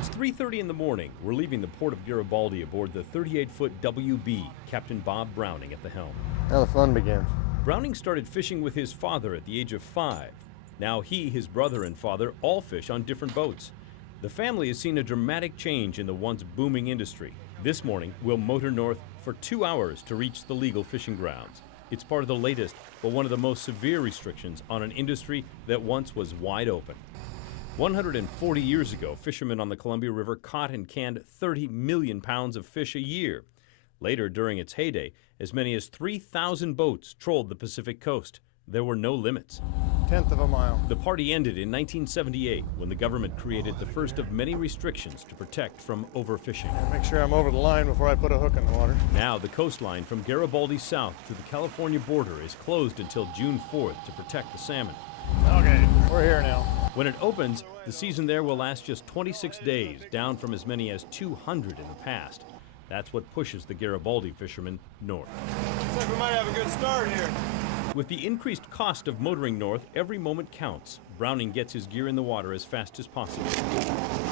It's 3:30 in the morning. We're leaving the port of Garibaldi aboard the 38-foot WB, Captain Bob Browning at the helm. Now the fun begins. Browning started fishing with his father at the age of 5. Now he, his brother, and father all fish on different boats. The family has seen a dramatic change in the once booming industry. This morning, we'll motor north for 2 hours to reach the legal fishing grounds. It's part of the latest, but one of the most severe restrictions on an industry that once was wide open. 140 years ago, fishermen on the Columbia River caught and canned 30 million pounds of fish a year. Later, during its heyday, as many as 3,000 boats trolled the Pacific coast. There were no limits. Tenth of a mile. The party ended in 1978 when the government created the first of many restrictions to protect from overfishing. Make sure I'm over the line before I put a hook in the water. Now the coastline from Garibaldi south to the California border is closed until June 4th to protect the salmon. Okay, we're here now. When it opens, the season there will last just 26 days, down from as many as 200 in the past. That's what pushes the Garibaldi fishermen north. Looks like we might have a good start here. With the increased cost of motoring north, every moment counts. Browning gets his gear in the water as fast as possible.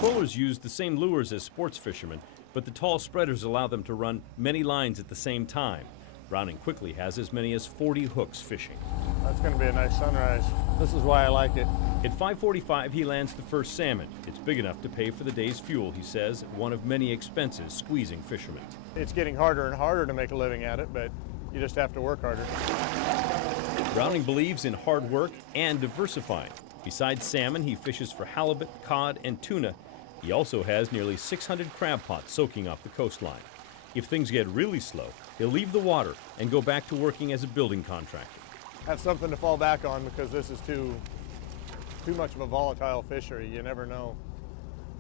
Trollers use the same lures as sports fishermen, but the tall spreaders allow them to run many lines at the same time. Browning quickly has as many as 40 hooks fishing. That's going to be a nice sunrise. This is why I like it. At 5:45, he lands the first salmon. It's big enough to pay for the day's fuel, he says, one of many expenses squeezing fishermen. It's getting harder and harder to make a living at it, but you just have to work harder. Browning believes in hard work and diversifying. Besides salmon, he fishes for halibut, cod, and tuna. He also has nearly 600 crab pots soaking off the coastline. If things get really slow, he'll leave the water and go back to working as a building contractor. Have something to fall back on because this is too much of a volatile fishery. You never know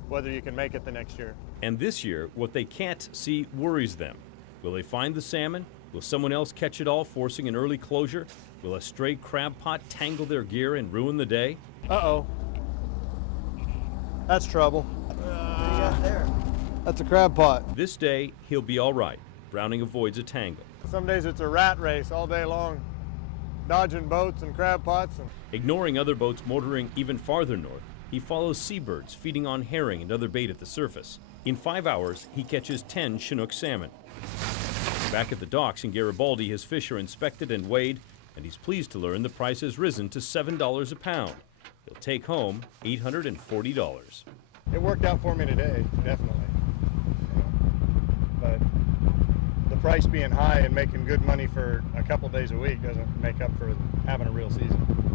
whether you can make it the next year. And this year, what they can't see worries them. Will they find the salmon? Will someone else catch it all, forcing an early closure? Will a stray crab pot tangle their gear and ruin the day? Uh-oh. That's trouble. What do you got there? That's a crab pot. This day, he'll be all right. Browning avoids a tangle. Some days it's a rat race all day long, dodging boats and crab pots. Ignoring other boats motoring even farther north, he follows seabirds feeding on herring and other bait at the surface. In 5 hours, he catches 10 Chinook salmon. Back at the docks in Garibaldi, his fish are inspected and weighed, and he's pleased to learn the price has risen to $7 a pound. He'll take home $840. It worked out for me today, definitely. But the price being high and making good money for a couple days a week doesn't make up for having a real season.